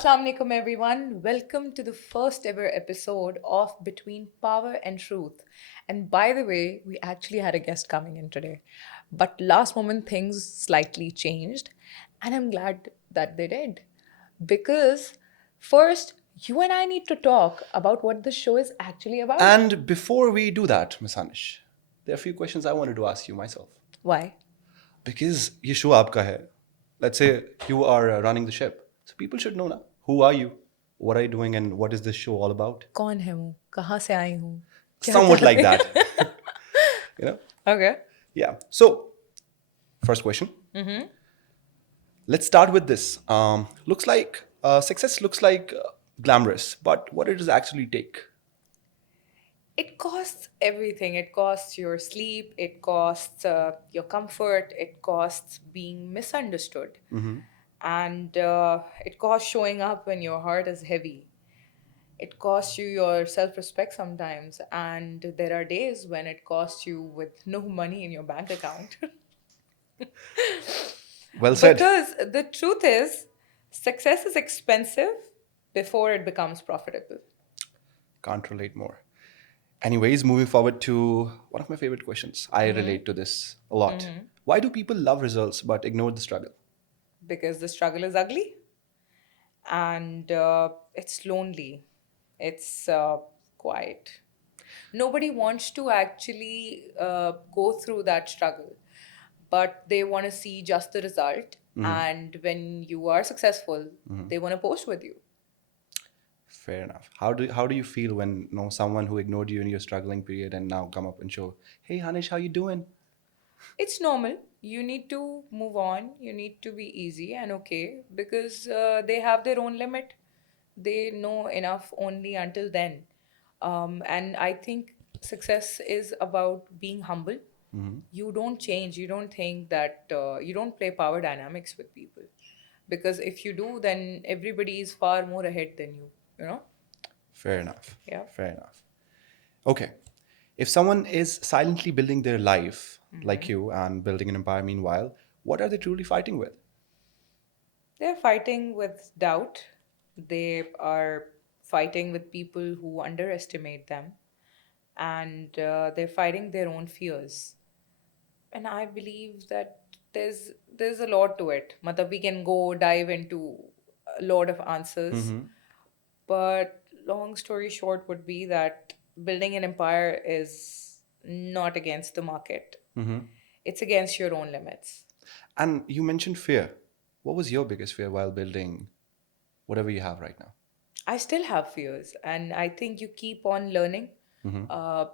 Assalamu alaikum, everyone. Welcome to the first ever episode of Between Power and Truth. And by the way, we actually had a guest coming in today. But last moment things slightly changed. And I'm glad that they did. Because first, you and I need to talk about what the show is actually about. And before we do that, Miss Anish, there are a few questions I wanted to ask you myself. Why? Because ये show आपका है. Let's say you are running the ship. So people should know now. Who are you? What are you doing? And what is this show all about? कौन है वो? कहाँ से आई हूँ? क्या Somewhat like चाहते that. हैं? You know? Okay. Yeah. So, first question. Let's start with this. Looks like success looks like glamorous, but what it does actually take? It costs everything. It costs your sleep, it costs your comfort, it costs being misunderstood. And it costs showing up when your heart is heavy. It costs you your self respect sometimes. And there are days when it costs you with no money in your bank account. Well said. Because the truth is, success is expensive before it becomes profitable. Can't relate more. Anyways, moving forward to one of my favorite questions. I relate to this a lot. Why do people love results but ignore the struggle? Because the struggle is ugly and it's lonely, it's quiet. Nobody wants to actually go through that struggle, but they want to see just the result. And when you are successful, they want to post with you. Fair enough. How do you feel when someone who ignored you in your struggling period and now come up and show, hey Hanish, how you doing? It's normal. You need to move on. You need to be easy and okay because they have their own limit. They know enough only until then. And I think success is about being humble. You don't change. You don't think that you don't play power dynamics with people. Because if you do, then everybody is far more ahead than you, you know? Fair enough. Yeah. Fair enough. Okay. If someone is silently building their life like you and building an empire meanwhile, what are they truly fighting with? They're fighting with doubt. They are fighting with people who underestimate them. And they're fighting their own fears. And I believe that there's a lot to it. Matlab, we can go dive into a lot of answers. But long story short would be that building an empire is not against the market. It's against your own limits. And you mentioned fear. What was your biggest fear while building whatever you have right now? I still have fears, and I think you keep on learning. Uh,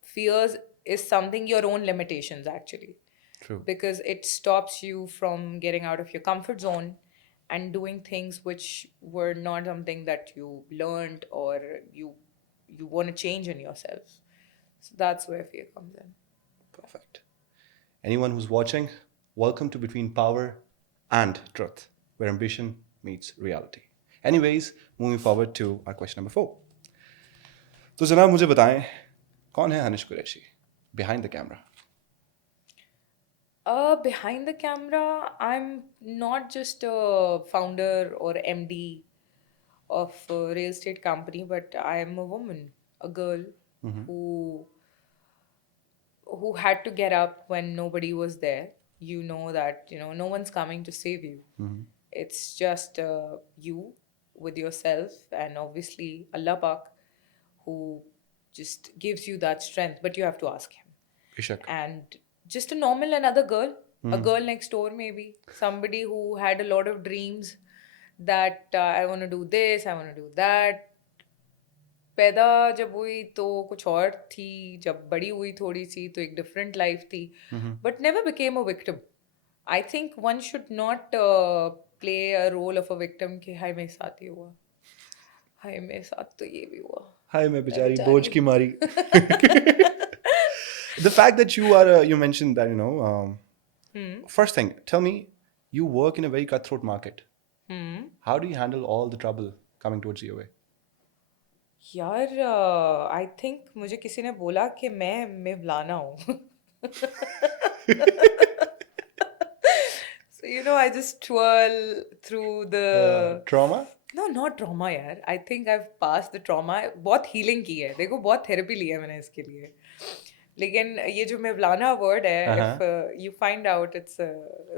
Fears is something your own limitations actually, True. because it stops you from getting out of your comfort zone and doing things which were not something that you learned or you want to change in yourself. So that's where fear comes in. Perfect. Anyone who's watching, welcome to Between Power and Truth, where ambition meets reality. Anyways, moving forward to our question number 4. तो जनाब मुझे बताएं कौन है Hanish Qureshi behind the camera? Behind the camera, I'm not just a founder or MD of a real estate company, but I am a woman, a girl who who had to get up when nobody was there. You know that no one's coming to save you. It's just you with yourself, and obviously Allah Pak, who just gives you that strength. But you have to ask Him. बेशक. And just a normal another girl, a girl next door, maybe somebody who had a lot of dreams that I want to do this, I want to do that. पैदा जब हुई तो कुछ और थी, जब बड़ी हुई थोड़ी सी तो एक डिफरेंट लाइफ थी, but never became a victim. I think one should not play a role of a victim कि हाय मेरे साथ ये हुआ, हाय मेरे साथ तो ये भी हुआ, हाय मैं मैं बेचारी बेचारी. बोझ की मारी. The fact that you mentioned that, first thing, tell me, you work in a very cutthroat market. How do you handle all the trouble coming towards your way? यार आई थिंक मुझे किसी ने बोला कि मैं मिवलाना हूँ. So I just twirl through the Trauma? No not trauma यार, I think I pass the trauma. बहुत हीलिंग की है, देखो बहुत थेरेपी ली है मैंने इसके लिए. लेकिन ये जो मेवलाना वर्ड है, Uh-huh. If you find out, it's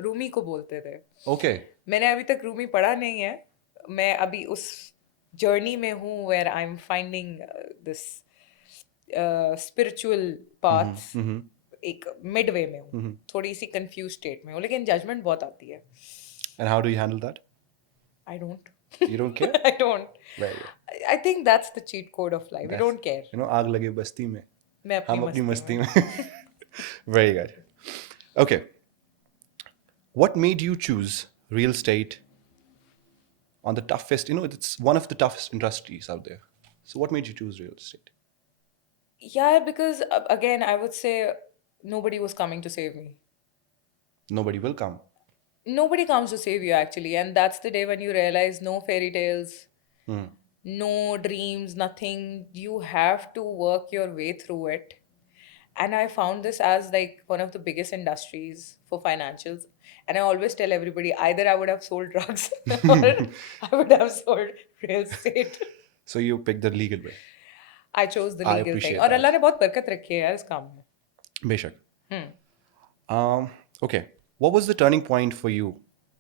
Rumi को बोलते थे. Okay. मैंने अभी तक रूमी पढ़ा नहीं है. मैं अभी उस जर्नी में हूँ where I am finding this spiritual paths. Mm-hmm. एक मिडवे में हूँ, Mm-hmm. थोड़ी सी कंफ्यूज स्टेट में हूँ, लेकिन जजमेंट बहुत आती है. And how do you handle that? I don't. You don't care? I don't. Very good. I think that's the cheat code of life. We That's- don't care. You know, आग लगे बस्ती में. मैं अपनी हम अपनी मस्ती मस्ती में. में. Very good. Okay. What made you choose real estate on the toughest, it's one of the toughest industries out there. So what made you choose real estate? Yeah, because again, I would say nobody was coming to save me. Nobody will come. Nobody comes to save you actually, and that's the day when you realize no fairy tales, Hmm. no dreams, nothing. You have to work your way through it. And I found this as like one of the biggest industries for financials. And I always tell everybody either I would have sold drugs or I would have sold real estate. So you picked the legal way. I chose the I legal appreciate thing. और that. अल्लाह ने बहुत बरकत रखी है यार इस काम में. बेशक. Hmm. Okay. What was the turning point for you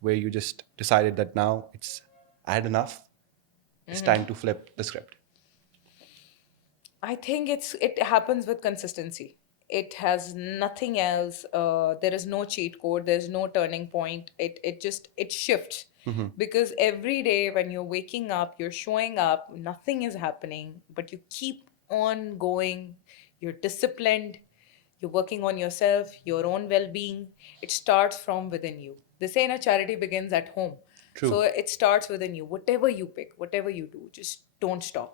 where you just decided that now I had enough? It's time to flip the script. I think it happens with consistency. It has nothing else. There is no cheat code. There's no turning point. It shifts because every day when you're waking up, you're showing up. Nothing is happening, but you keep on going. You're disciplined. You're working on yourself, your own well-being. It starts from within you. They say na, charity begins at home. True. So it starts within you. Whatever you pick, whatever you do, just don't stop.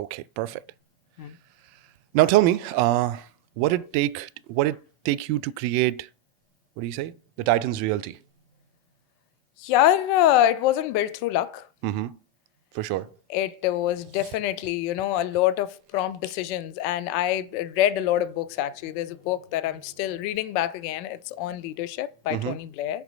Okay, perfect. Now tell me, what did it take you to create, what do you say? The Titans Realty. Yeah, it wasn't built through luck. Mm-hmm. For sure. It was definitely, a lot of prompt decisions. And I read a lot of books actually. There's a book that I'm still reading back again. It's on leadership by Tony Blair.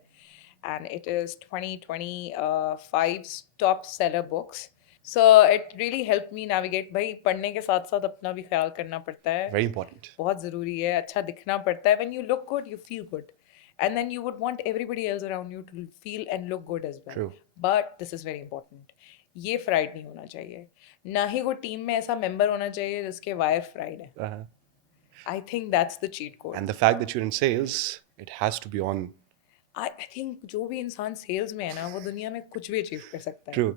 And it is 2025's top seller books. So it really helped me navigate. भाई पढ़ने के साथ साथ अपना भी ख्याल करना पड़ता है. Very important. बहुत ज़रूरी है. अच्छा दिखना पड़ता है. When you look good, you feel good. And then you would want everybody else around you to feel and look good as well. True. But this is very important. ये fried नहीं होना चाहिए. ना ही वो टीम में ऐसा member होना चाहिए जिसके वायर फ्राइड है. Uh-huh. I think that's the cheat code. And the fact that you're in sales, it has to be on. I think जो भी इंसान सेल्स में है ना, वो दुनिया में कुछ भी अचीव कर सकता है. True.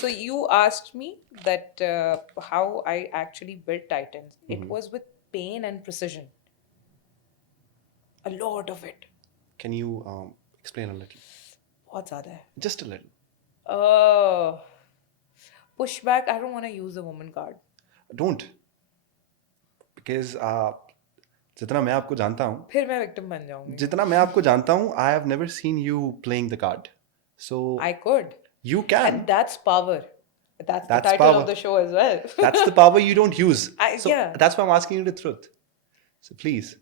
So you asked me that how I actually built Titans. It was with pain and precision. A lot of it. Can you explain a little? बहुत ज़्यादा है. Just a little. Pushback. I don't want to use the woman card. Don't. Because जितना मैं आपको जानता हूँ, फिर मैं victim बन जाऊंगी. जितना मैं आपको जानता हूँ, I have never seen you playing the card. So I could. you can. And that's power. That's the That's title power. of the show as well. That's the power you don't use. So yeah. that's why I'm asking you the truth. So please.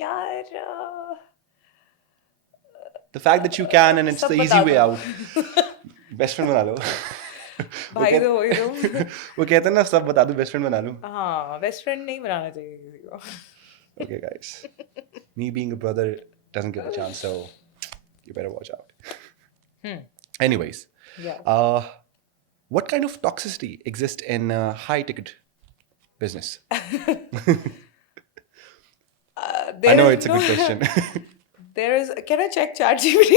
यार The fact that you can and it's सब the बता easy way दो. out. Best friend बना लो. भाई तो वही तो. वो कहते हैं ना सब बता दो, best friend बना लो. हाँ, बेस्ट फ्रेंड नहीं बनाना चाहिए किसी को. Okay, guys. Me being a brother doesn't give a chance, so you better watch out. Anyways, Yeah. what kind of toxicity exists in high-ticket business? I know it's a good question. There is. Can I check ChatGPT?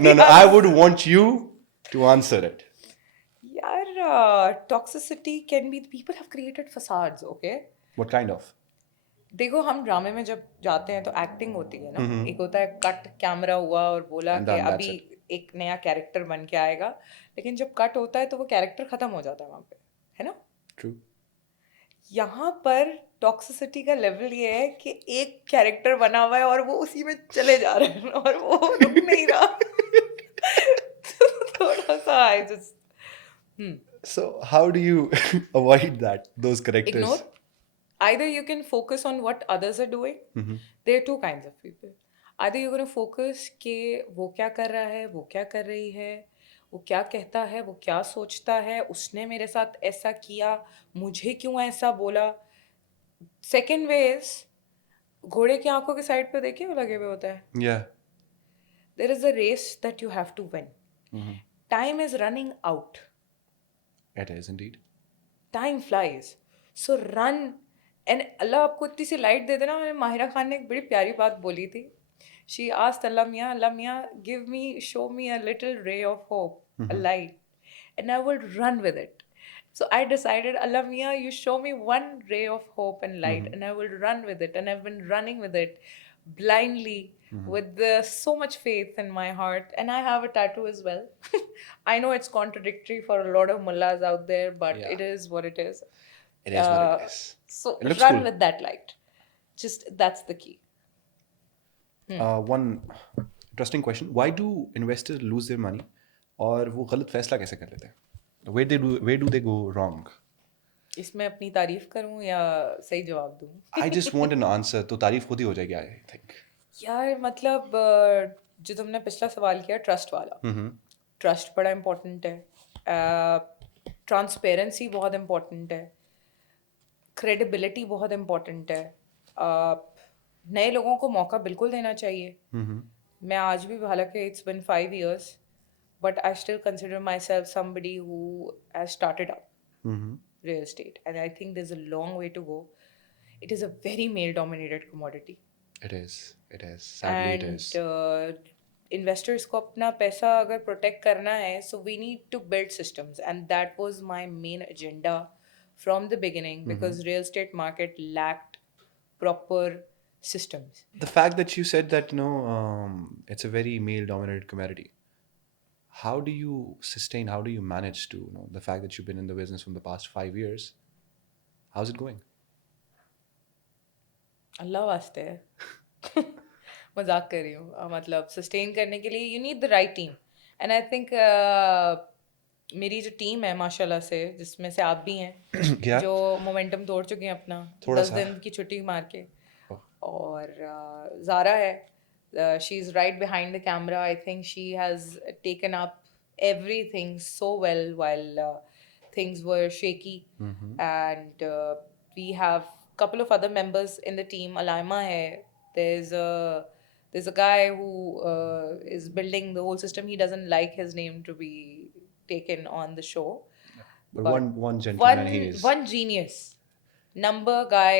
No, I would want you to answer it. यार toxicity can be. People have created facades. Okay. What kind of? देखो हम ड्रामे में जब जाते हैं तो acting होती है ना. एक होता है कट कैमरा हुआ और बोला And कि then that's अभी एक नया कैरेक्टर बन के आएगा, लेकिन जब कट होता है तो वो कैरेक्टर खत्म हो जाता है वहाँ पे, है ना. True. यहाँ पर टॉक्सिसिटी का लेवल ये है कि एक कैरेक्टर बना हुआ है और वो उसी में चले जा रहे हैं और वो रुक नहीं रहा. थोड़ा सा I just So how do you avoid those characters? ignore. Either you can focus on what others are doing. There are two kinds of people. आधे यू गोना फोकस कि वो क्या कर रहा है, वो क्या कर रही है, वो क्या कहता है, वो क्या सोचता है, उसने मेरे साथ ऐसा किया, मुझे क्यों ऐसा बोला. सेकेंड वे इज, घोड़े की आंखों के साइड पे देखिए वो लगे हुए होता है. Yeah. There is a race that you have to win. Mm-hmm. Time is running out. It is indeed. Time flies. So run. And Allah आपको इतनी सी लाइट दे देना. माहिरा खान ने एक बड़ी प्यारी बात बोली थी. शी आस्क्ड अल्लाह मियाँ, give me, show me a little ray of hope, a Mm-hmm. light, and I would run with it. So I decided, Allah Mia, you show me one ray of hope and light, Mm-hmm. and I will run with it. And I've been running with it blindly, Mm-hmm. with so much faith in my heart. And I have a tattoo as well. I know it's contradictory for a lot of mullahs out there, but Yeah. it is what it is. It is what it is. So It looks run cool. with that light. Just that's the key. One interesting question. Why do investors lose their money? और वो गलत फैसला कैसे कर लेते हैं? Where do they go wrong? इसमें अपनी तारीफ करूं या सही जवाब दूं? I just want an answer. तो तारीफ खुद ही हो जाएगी, I think. यार मतलब जो तुमने पिछला सवाल किया ट्रस्ट वाला, Mm-hmm. ट्रस्ट बड़ा इम्पोर्टेंट है. ट्रांसपेरेंसी बहुत इम्पोर्टेंट है. क्रेडिबिलिटी बहुत इम्पोर्टेंट है. नए लोगों को मौका बिल्कुल देना चाहिए. Mm-hmm. मैं आज भी, हालांकि it's been 5 years, but I still consider my self somebody who has started up Mm-hmm. real estate, and I think there's a long way to go. It is a very male dominated commodity. It is. It is. Sadly, it is. And investors को अपना पैसा अगर protect करना है, so we need to build systems, and that was my main agenda from the beginning, because real estate market lacked proper systems. The fact that you said that, it's a very male-dominated commodity. How do you sustain? How do you manage to, the fact that you've been in the business from the past 5 years? How's it going? अल्लाह वास्ते है. मजाक कर रही हूँ. मतलब sustain करने के लिए you need the right team, and I think मेरी जो टीम है माशाल्लाह से, जिसमें से आप भी हैं, Yeah. जो मोमेंटम तोड़ चुके हैं अपना थोड़ा 10 सा. दिन की छुट्टी मार के. Oh. और ज़ारा है, she is right behind the camera. I think she has taken up everything so well while things were shaky. And we have couple of other members in the team. Alaima hai. There's a guy who is building the whole system. He doesn't like his name to be taken on the show. But one gentleman, he is. One genius, number guy.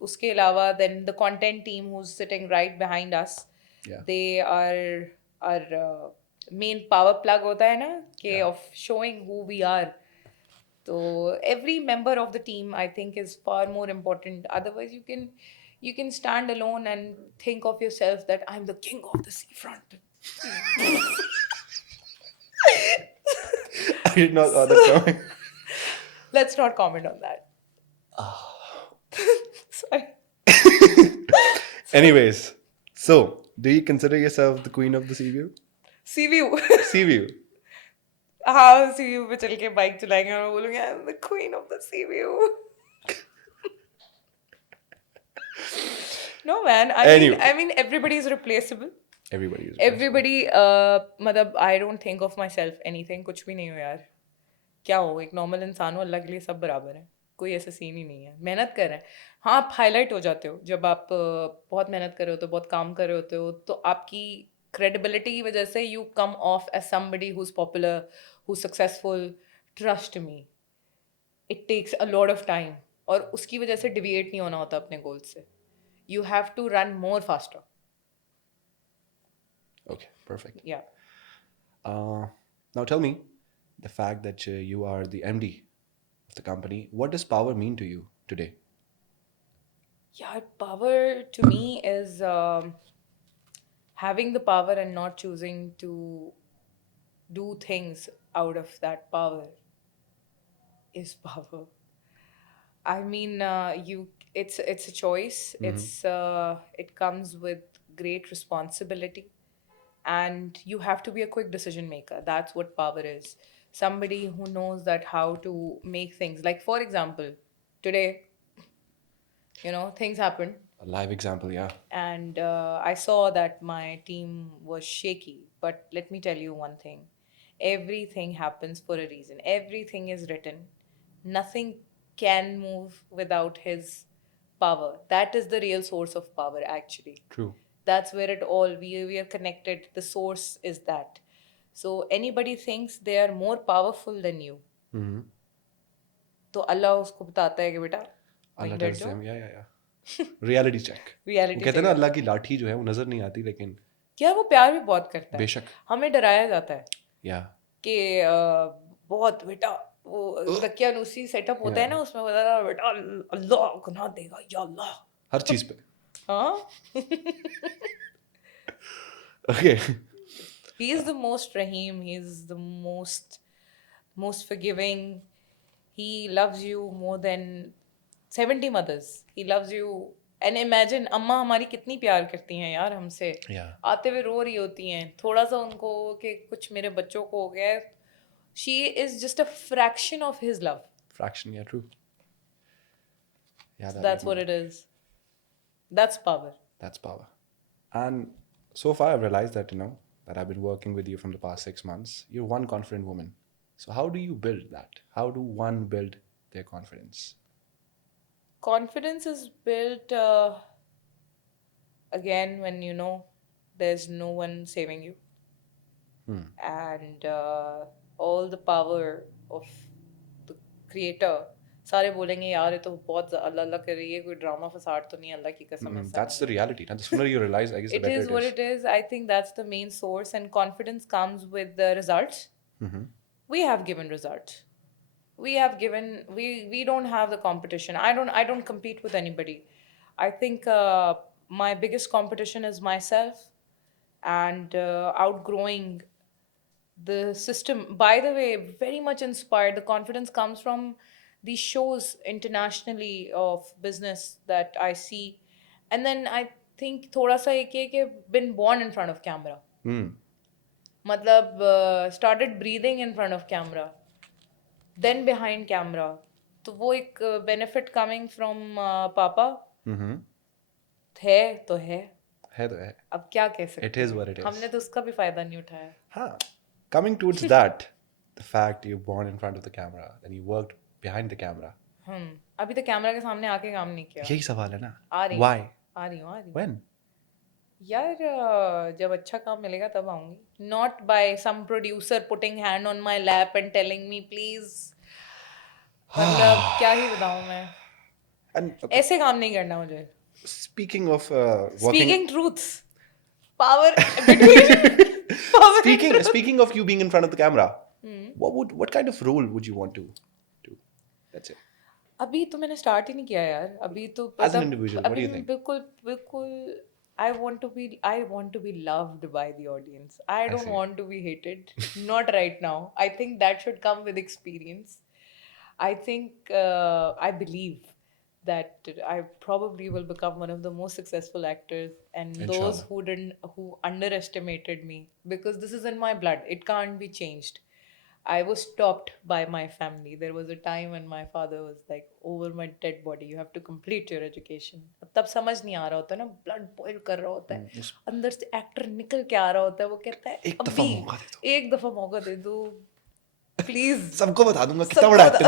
Uske alawa, then the content team who's sitting right behind us. Yeah. They are main power plug होता है ना कि Yeah. of showing who we are. So every member of the team, I think, is far more important. Otherwise, you can stand alone and think of yourself that I'm the king of the seafront. I did not saw that coming. Let's not comment on that. Sorry. Anyways, so do you consider yourself the queen of the sea view? See you. Sea view. हाँ, सी view पे चल के bike चलाएंगे और मैं बोलूँगी I am the queen of the C view. No man, Anyway. I mean everybody is replaceable. Everybody is. Everybody, मतलब I don't think of myself anything. कुछ भी नहीं हो यार. क्या हो, एक नॉर्मल इंसान हो. अल्लाह के लिए सब बराबर है. कोई ऐसा सीन ही नहीं है. मेहनत कर रहे हैं. हाँ, आप हाईलाइट हो जाते हो जब आप बहुत मेहनत कर रहे होते हो, बहुत काम कर रहे होते हो, तो आपकी क्रेडिबिलिटी की वजह से you come off as somebody who is popular, who successful. Trust me, it takes a lot of time, और उसकी वजह से डिविएट नहीं होना होता अपने गोल से. You have to run more faster. Okay, perfect. या Now tell me, the fact that you are the MD of the company, what does power mean to you today? Yeah, power to me is having the power and not choosing to do things out of that power is power. I mean, it's a choice. It comes with great responsibility, and you have to be a quick decision maker. That's what power is. Somebody who knows that how to make things. Like for example, today, things happened. A live example, yeah. And I saw that my team was shaky. But let me tell you one thing, everything happens for a reason, everything is written. Nothing can move without his power. That is the real source of power, actually. True. That's where it all, we are connected. The source is that. So anybody thinks they are more powerful than you, Mm-hmm. तो अल्लाह उसको बताता है कि बेटा वहीं Allah बैठ tells जाओ. them, yeah. Reality check. वो रियलिटी कहते हैं चेक. ना अल्लाह की लाठी जो है वो नजर नहीं आती लेकिन क्या वो प्यार भी बहुत करता है. बेशक. हमें डराया जाता है या कि बहुत बेटा वो दकियानूसी सेटअप होता है ना, उसमें बता रहा बेटा अल्लाह गुनाह देगा या अल्लाह. हर चीज पे. हाँ. Okay. He is the most Rahim. He is the most forgiving. He loves you more than 70 mothers. He loves you. And imagine अम्मा हमारी कितनी प्यार करती हैं यार हमसे. Yeah. आते हुए रो रही होती हैं, थोड़ा सा उनको कि कुछ मेरे बच्चों को हो गया है. She is just a fraction of his love. Fraction, yeah, true. Yeah, That's what it is. That's power. That's power. And so far, I've realized that, that I've been working with you from the past 6 months. You're one confident woman. So how do you build that? How do one build their confidence? Confidence is built again when you know there's no one saving you. And all the power of the creator. सारे बोलेंगे यार ये तो बहुत अल्लाह अल्लाह कर रही है, कोई ड्रामा फसाड तो नहीं, अल्लाह की कसम ऐसा That's the नहीं है. reality. And the sooner you realize, I guess, the It better is what it is. I think that's the main source, and confidence comes with the results. We have given results. We have given. We don't have the competition. I don't compete with anybody. I think my biggest competition is myself, and outgrowing the system. By the way, very much inspired. The confidence comes from these shows internationally of business that I see. And then I think thoda sa ek hai कि been born in front of camera. मतलब started breathing in front of camera, then behind camera. तो वो एक benefit coming from पापा है तो है. है तो है. अब क्या कह सकते It is what it is. हमने तो उसका भी फायदा नहीं उठाया. हाँ. Coming towards that, the fact you're born in front of the camera, then you worked behind the camera. अभी तो कैमरा के सामने आके काम नहीं किया. यही सवाल है ना. आ रही Why? आ रही हूँ. When? यार जब अच्छा काम मिलेगा तब आऊंगी. Not by some producer putting hand on my lap and telling me please. मतलब क्या ही बताऊँ मैं. And ऐसे काम नहीं करना मुझे. speaking of working. Speaking truths. Power between. Power. Speaking of you being in front of the camera, what kind of role would you want to do? That's it. अभी तो मैंने स्टार्ट ही नहीं किया यार. अभी तो As an individual, what do you think? बिल्कुल I want to be loved by the audience. I don't see. want to be hated. Not right now. I think that should come with experience. I think I believe that I probably will become one of the most successful actors, and those who underestimated me, because this is in my blood. It can't be changed. I was stopped by my family. There was a time when my father was like, over my dead body, you have to complete your education. तब समझ नहीं आ रहा होता ना, blood boil कर रहा होता है, अंदर से एक्टर निकल के आ रहा होता है, वो कहता है एक दफा मौका दे दो प्लीज. सबको बता दूंगा कितना बड़ा एक्टर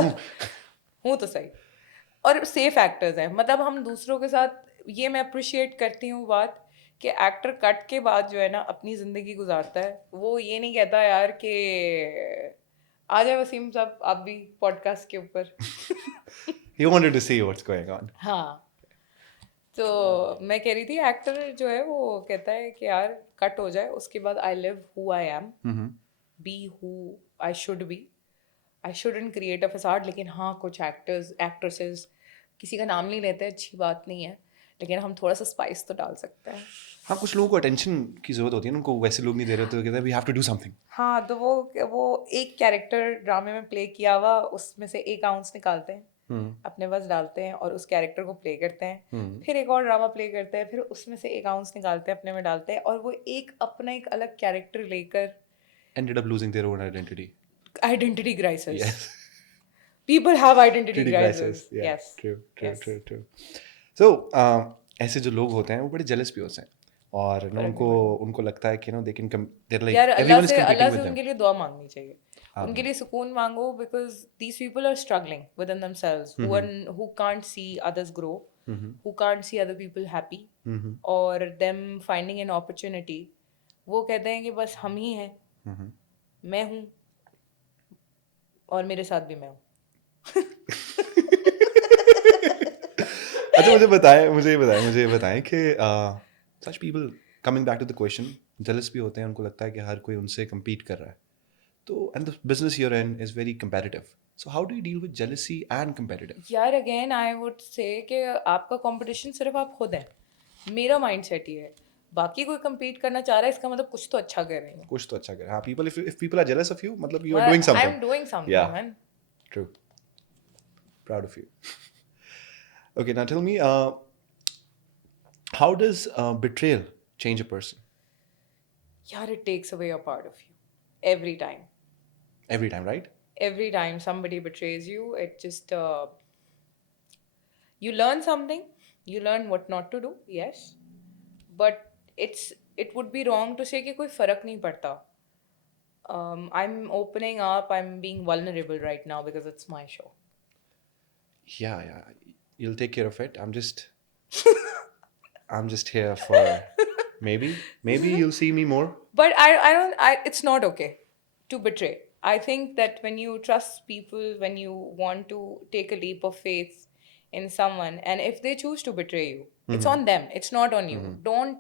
हूँ तो सही. और सेफ एक्टर्स हैं. मतलब हम दूसरों के साथ, ये मैं अप्रिशिएट करती हूँ बात कि एक्टर कट के बाद जो है ना अपनी ज़िंदगी गुजारता है. वो ये नहीं कहता यार कि आ जाए वसीम साहब आप भी पॉडकास्ट के ऊपर. He wanted to see what's going on. हाँ. तो मैं कह रही थी एक्टर जो है वो कहता है कि यार कट हो जाए, उसके बाद I live who I am, be who I should be. I shouldn't create a facade. लेकिन हाँ, कुछ एक्टर्स एक्ट्रेसेस, किसी का नाम नहीं लेते, अच्छी बात नहीं है, लेकिन हम थोड़ा सा स्पाइस तो डाल सकते हैं. हाँ, कुछ लोगों को अटेंशन की जरूरत होती है ना, उनको वैसे लोग नहीं दे रहे, तो कहते हैं we have to do something. हाँ, तो वो एक कैरेक्टर ड्रामे में प्ले किया हुआ, उसमें से एक आउंस निकालते हैं, अपने पास डालते हैं और उस कैरेक्टर को प्ले करते हैं. फिर एक और ड्रामा प्ले करते हैं, फिर उसमें से एक आउंस निकालते हैं, अपने में डालते हैं, और वो एक अपना एक अलग कैरेक्टर लेकर ended up losing their own identity. Identity crisis. Yes. People have identity crisis. Yeah. Yes. True. Yes. So, ऐसे जो लोग होते हैं वो बड़े जेलस भी होते हैं और ना फर्क नहीं उनको पड़ता उनको लगता है कि दे कैन देयर यार। Like everyone is Allah competing से विद देम. उनके लिए दुआ मांगनी चाहिए, हाँ उनके भाई. लिए सुकून मांगो, because these people are struggling with in themselves, who can't see others grow, who can't see other people happy, और देम फाइंडिंग एन अपॉर्चुनिटी। वो कहते हैं कि बस हम ही हैं, मैं हूँ, और मेरे साथ भी मैं हूँ। अच्छा मुझे बताएं कि such people, coming back to the question, jealous भी होते हैं, उनको लगता है कि हर कोई उनसे compete कर रहा है. तो and the business you're in is very competitive. So how do you deal with jealousy and competitive? यार अगेन आई वुड से कि आपका कंपटीशन सिर्फ आप खुद हैं, मेरा माइंडसेट ये है। बाकी कोई compete करना चाह रहा है, इसका मतलब कुछ तो अच्छा कर रही हूँ। कुछ तो अच्छा कर. हाँ, people, if people are jealous of you, मतलब you are doing I something. Am doing something Yeah, man. true. Proud of you. Okay, now tell me, how does betrayal change a person? यार it takes away a part of you every time. Every time, right? Every time somebody betrays you, it just you learn something, you learn what not to do, yes, but it would be wrong to say कि कोई फर्क नहीं पड़ता. I'm opening up, I'm being vulnerable right now because it's my show. Yeah, yeah. You'll take care of it. I'm just here for maybe you'll see me more. But I don't, it's not okay to betray. I think that when you trust people, when you want to take a leap of faith in someone, and if they choose to betray you, it's on them, it's not on you. Don't,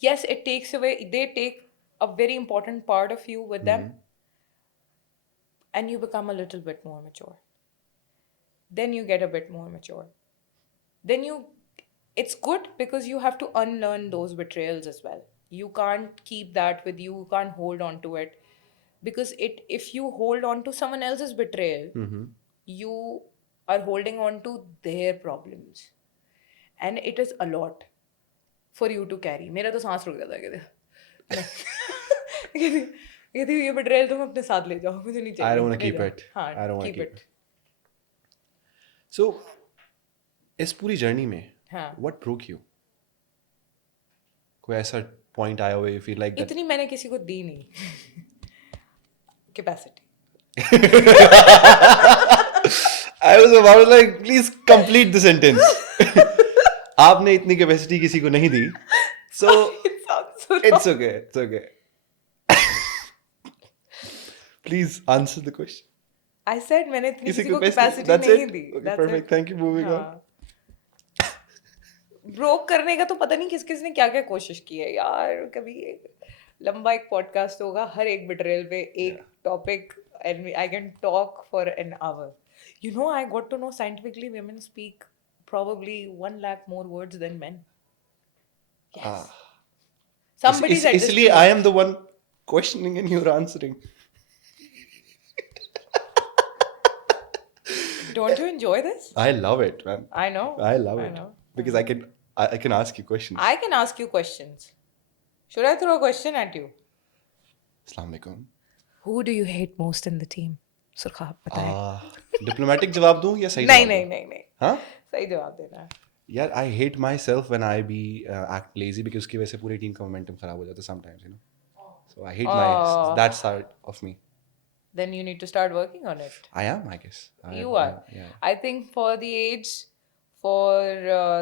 yes, it takes away, they take a very important part of you with them, and you become a little bit more mature. Then you get a bit more mature. Then you, it's good because you have to unlearn those betrayals as well. You can't keep that with you, you can't hold on to it, because it, if you hold on to someone else's betrayal, you are holding on to their problems, and it is a lot for you to carry. मेरा तो सांस रुक जाता है कहते नहीं कहती ये betrayal तुम अपने साथ ले जाओ, मुझे नहीं I चाहिए, don't want to ले keep जाओ. it. हाँ, I don't want keep to keep it. it. So, इस पूरी जर्नी में, हाँ. what broke you? कोई ऐसा point आया हो, you feel like that? इतनी मैंने किसी को दी नहीं capacity. I was about to like, please complete the sentence. आपने इतनी capacity किसी को नहीं दी, so It sounds so it's wrong. okay, it's okay. Please answer the question. I said मैंने इतनी किसी किसी को capacity, कैपेसिटी that's नहीं it. The. Okay, That's perfect. it. Thank you. Moving on. हाँ. ब्रोक करने का तो पता नहीं किस किस ने क्या क्या कोशिश की है यार. कभी लंबा एक पॉडकास्ट होगा, हर एक बिट्रेल पे एक topic, and I can talk for an hour. You know, I got to know scientifically women speak probably 1 lakh more words than men. Yes. Somebody said this to इसलिए me. I am the one questioning and you're answering. Don't you enjoy this? I love it, man. I know. I love I it know. because I can ask you questions. I can ask you questions. Should I throw a question at you? Assalamu alaikum. Who do you hate most in the team? सुरखाब बताए. Diplomatic जवाब दूं या सही नहीं जवाब नहीं दूं? नहीं नहीं. हाँ? सही जवाब देना है. यार, I hate myself when I be act lazy because उसकी वजह से पूरी टीम का momentum खराब हो जाता है sometimes, you know. So I hate that side of me. Then you need to start working on it. I am, I guess. You are. Yeah. I think for the age, for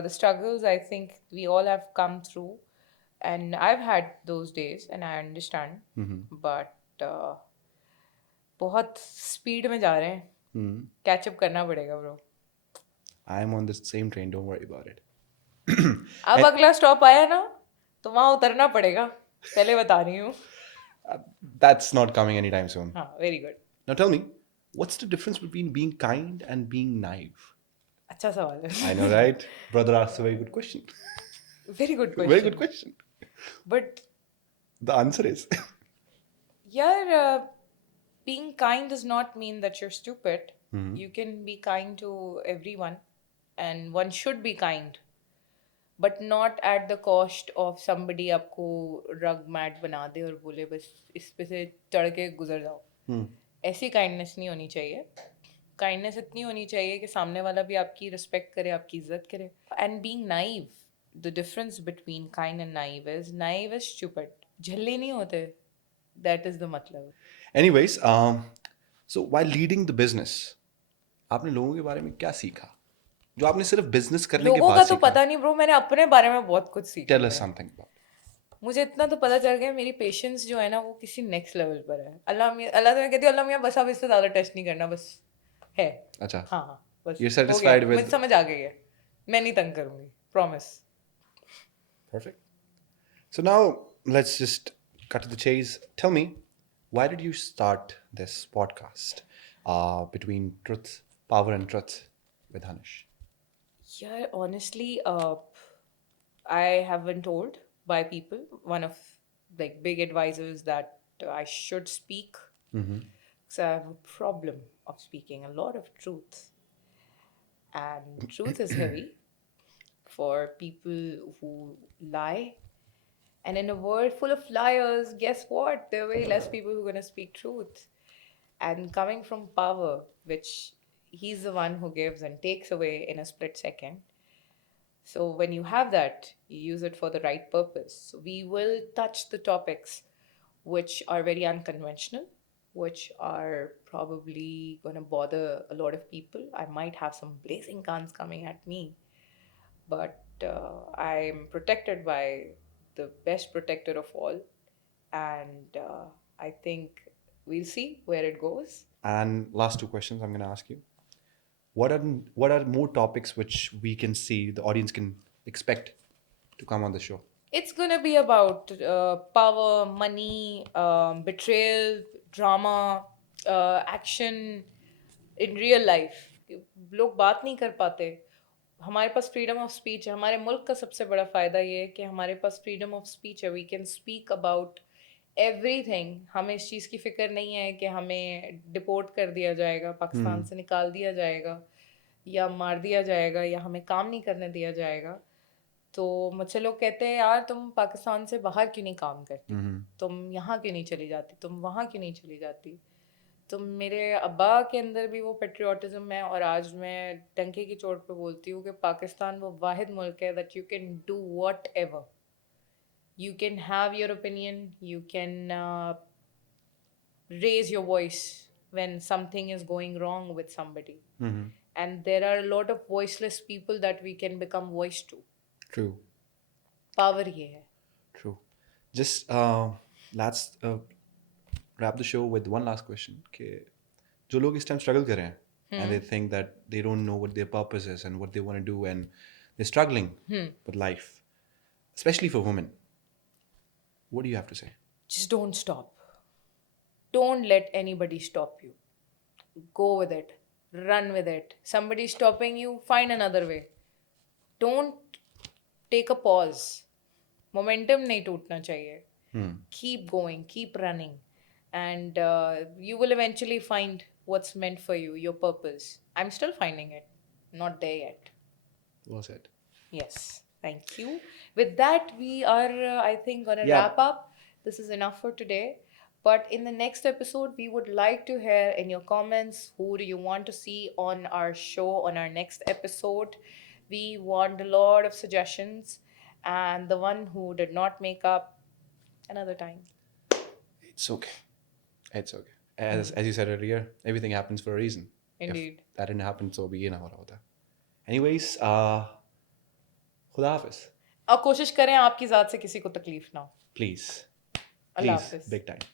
the struggles, I think we all have come through. And I've had those days and I understand. But बहुत speed में जा रहे हैं. Catch up करना पड़ेगा bro. I am on the same train, don't worry about it. अब अगला stop आया ना तो वहाँ उतरना पड़ेगा. पहले बता रही हूँ. That's not coming anytime soon. हाँ, very good. Now tell me, what's the difference between being kind and being naive? अच्छा सवाल है. I know, right? Brother asked a very good question. Very good question. Very good question. But The answer is yeah, being kind does not mean that you're stupid. You can be kind to everyone, and one should be kind, but not at the cost of somebody आपको rug mat बना दे और बोले बस इस पे से चढ़ के गुजर जाओ. ऐसी काइंडनेस नहीं होनी चाहिए. काइंडनेस इतनी होनी चाहिए कि सामने वाला भी आपकी रिस्पेक्ट करे, आपकी इज्जत करे. And being naive, the difference between kind and naive is stupid. झल्ले नहीं होते. That is the matlab. Anyways, so while leading the business, आपने लोगों के बारे में क्या सीखा जो आपने सिर्फ बिजनेस करने के लोगों बाद का तो सीखा? पता नहीं ब्रो, मैंने अपने बारे में बहुत कुछ सीखा Tell us है. something about मुझे इतना तो पता चल गया मेरी पेशेंस जो है ना वो किसी नेक्स्ट लेवल पर है. अल्लाह तो मैं कहती हूँ अल्लाह मियाँ बस अब इससे ज़्यादा टेस्ट नहीं करना, बस है. it. अच्छा, हाँ हाँ बस you're हो गया, satisfied मुझे with समझ आ गई है. मैं नहीं तंग करूँगी, promise. perfect. So now let's just cut to the chase. Tell me, why did you start this podcast between truth, power, and truth with Hanish? Yeah, honestly, I have been told by people, one of like big advisors, that I should speak. So I have a problem of speaking a lot of truth, and truth is heavy for people who lie. And in a world full of liars, guess what? There are way less people who are going to speak truth. And coming from power, which he's the one who gives and takes away in a split second. So when you have that, you use it for the right purpose. So we will touch the topics which are very unconventional, which are probably going to bother a lot of people. I might have some blazing guns coming at me, but I'm protected by the best protector of all, and I think we'll see where it goes. And last two questions I'm going to ask you. What are more topics which we can see the audience can expect to come on the show? It's gonna be about power, money, betrayal, drama, action in real life. लोग बात नहीं कर पाते. हमारे पास freedom of speech है. हमारे मुल्क का सबसे बड़ा फ़ायदा ये है कि हमारे पास फ्रीडम ऑफ स्पीच है. We can speak about everything. हमें इस चीज़ की फ़िक्र नहीं है कि हमें डिपोर्ट कर दिया जाएगा, पाकिस्तान से निकाल दिया जाएगा, या मार दिया जाएगा, या हमें काम नहीं करने दिया जाएगा. तो मुझसे लोग कहते हैं यार तुम पाकिस्तान से बाहर क्यों नहीं काम करती, तुम यहाँ क्यों नहीं चली जाती, तुम वहाँ क्यों नहीं चली जाती. तो मेरे अब्बा के अंदर भी वो पेट्रियाटिज्म है, और आज मैं डंके की चोट पे बोलती हूँ कि पाकिस्तान वो वाहिद मुल्क है that you can do what ever. You can have your opinion, you can raise your voice when something is going wrong with somebody. And there are a lot of voiceless people that we can become voice to. True. Power ये है. True. Just let's wrap the show with one last question. कि जो लोग इस time struggle कर रहे हैं and they think that they don't know what their purpose is and what they want to do and they're struggling with life, especially for women, what do you have to say? Just don't stop. Don't let anybody stop you. Go with it. Run with it. Somebody stopping you, find another way. Don't take a pause. Momentum नहीं टूटना चाहिए. Keep going, keep running, and you will eventually find what's meant for you, your purpose. I'm still finding it. Not there yet. Well said. Yes, thank you. With that, we are, I think, going to Yeah. wrap up. This is enough for today. But in the next episode, we would like to hear in your comments who do you want to see on our show, on our next episode. We want a lot of suggestions, and the one who did not make up, another time. It's okay. It's okay. As you said earlier, everything happens for a reason. Indeed. If that didn't happen, so भी ये ना हो रहा होता. Anyways, खुदा हाफिज. और कोशिश करें आपकी ज़ात से किसी को तकलीफ ना हो. Please. Allah Please. Hafiz. Big time.